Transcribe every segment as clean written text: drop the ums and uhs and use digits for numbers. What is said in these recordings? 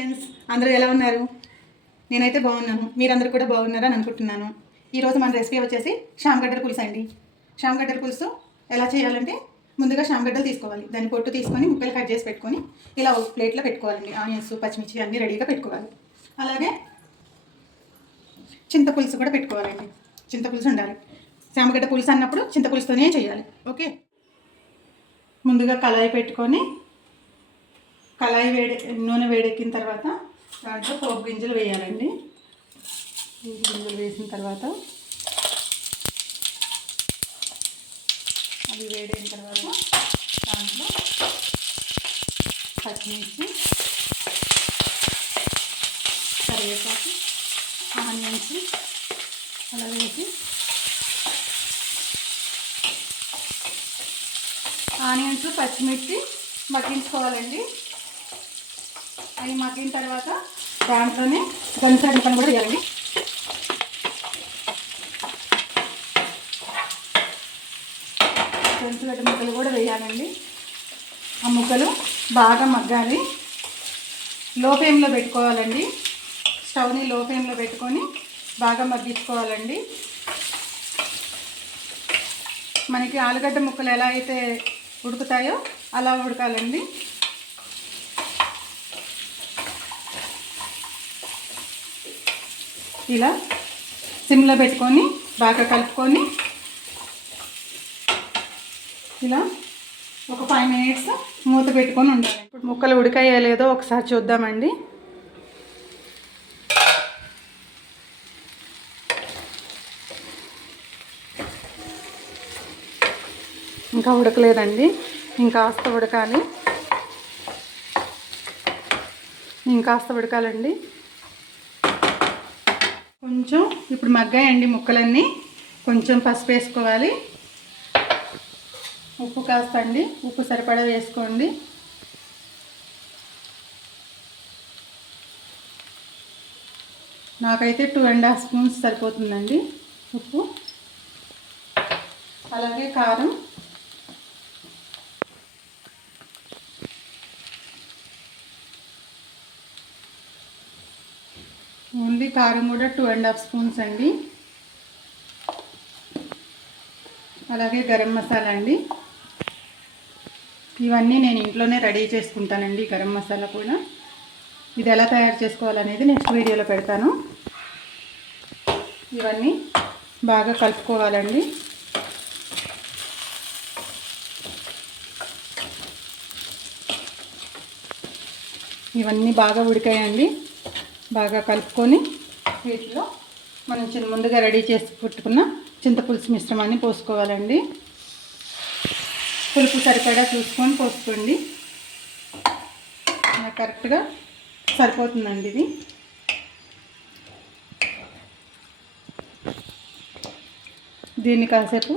Friends అందరూ ఎలా ఉన్నారు? నేనైతే బాగున్నాను. మీరందరూ కూడా బాగున్నారని అనుకుంటున్నాను. ఈరోజు మన రెసిపీ వచ్చేసి శామగడ్డల పులుసు అండి. శామగడ్డల పులుసు ఎలా చేయాలంటే ముందుగా శామగడ్డలు తీసుకోవాలి. దాన్ని పొట్టు తీసుకొని ముక్కలు కట్ చేసి పెట్టుకొని ఇలా ఒక ప్లేట్లో పెట్టుకోవాలండి. ఆనియన్స్, పచ్చిమిర్చి అన్నీ రెడీగా పెట్టుకోవాలి. అలాగే చింతపులుసు కూడా పెట్టుకోవాలండి. చింతపులుసు ఉండాలి. శామగడ్డ పులుసు అన్నప్పుడు చింతపులుసుతోనే చేయాలి. ఓకే, ముందుగా కళాయి పెట్టుకొని నూనె వేడెక్కిన తర్వాత దాంట్లో పోపు గింజలు వేయాలండి. పోపు గింజలు వేసిన తర్వాత అవి వేడైన తర్వాత దాంట్లో పచ్చిమిర్చి, కరివేపాకు, ఆనియన్స్ అలా వేసి ఆనియన్స్, పచ్చిమిర్చి మగ్గించుకోవాలండి. అవి మగ్గిన తర్వాత దాంట్లోనే గంజగడ్డ ముక్కలు కూడా వేయాలండి. గంజగడ్డ ముక్కలు కూడా వేయాలండి. ఆ ముక్కలు బాగా మగ్గాలి. లో ఫ్లేమ్లో పెట్టుకోవాలండి. స్టవ్ని లో ఫ్లేమ్లో పెట్టుకొని బాగా మగ్గించుకోవాలండి. మనకి ఆలుగడ్డ ముక్కలు ఎలా అయితే ఉడుకుతాయో అలా ఉడకాలండి. ఇలా సిమ్లో పెట్టుకొని బాగా కలుపుకొని ఇలా ఒక 5 minutes మూత పెట్టుకొని ఉండాలి. ఇప్పుడు ముక్కలు ఉడికాయో లేదో ఒకసారి చూద్దామండి. ఇంకా ఉడకలేదండి. ఇంకాస్త ఉడకాలండి. కొంచెం ఇప్పుడు మగ్గాయండి ముక్కలన్నీ. కొంచెం పసుపు వేసుకోవాలి. ఉప్పు కాస్త అండి, ఉప్పు సరిపడా వేసుకోండి. నాకైతే 2.5 spoons సరిపోతుందండి ఉప్పు. అలాగే కారం, ఓన్లీ కారం కూడా 2.5 spoons అండి. అలాగే గరం మసాలా అండి. ఇవన్నీ నేను ఇంట్లోనే రెడీ చేసుకుంటానండి. గరం మసాలా కూడా ఇది ఎలా తయారు చేసుకోవాలనేది నెక్స్ట్ వీడియోలో పెడతాను. ఇవన్నీ బాగా కలుపుకోవాలండి. ఇవన్నీ బాగా ఉడికాయండి. బాగా కలుపుకొని వీటిలో మనం ముందుగా రెడీ చేసి పెట్టుకున్న చింతపులుసు మిశ్రమాన్ని పోసుకోవాలండి. పులుపు సరిపడా చూసుకొని పోసుకోండి. నాకు కరెక్ట్గా సరిపోతుందండి ఇది. దీన్ని కాసేపు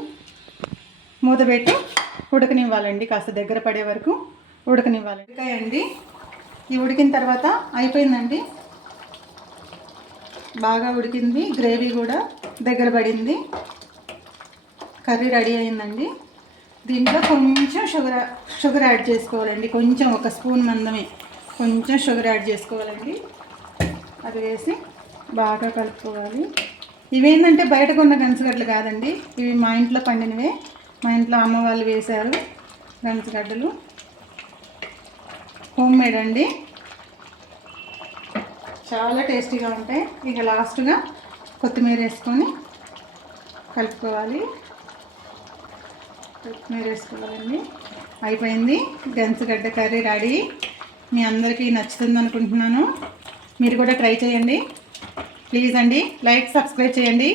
మూత పెట్టి ఉడకనివ్వాలండి. కాస్త దగ్గర పడే వరకు ఉడకనివ్వాలి. ఉడికాయండి. ఈ ఉడికిన తర్వాత అయిపోయిందండి. బాగా ఉడికింది. గ్రేవీ కూడా దగ్గర పడింది. కర్రీ రెడీ అయిందండి. దీంట్లో కొంచెం షుగర్ యాడ్ చేసుకోవాలండి. కొంచెం 1 spoon మందమే కొంచెం షుగర్ యాడ్ చేసుకోవాలండి. అది వేసి బాగా కలుపుకోవాలి. ఇవేంటంటే బయట కొన్న గంజగడ్డలు కాదండి. ఇవి మా ఇంట్లో పండినవే. మా ఇంట్లో అమ్మ వాళ్ళు వేశారు గంజగడ్డలు. హోమ్ మేడ్ అండి. చాలా టేస్టీగా ఉంటాయి. ఇక లాస్ట్గా కొత్తిమీర వేసుకొని కలుపుకోవాలి. కొత్తిమీర వేసుకోవాలండి. అయిపోయింది. గంజగడ్డ కర్రీ రెడీ. మీ అందరికీ నచ్చుతుంది అనుకుంటున్నాను. మీరు కూడా ట్రై చేయండి ప్లీజ్ అండి. లైక్, సబ్స్క్రైబ్ చేయండి.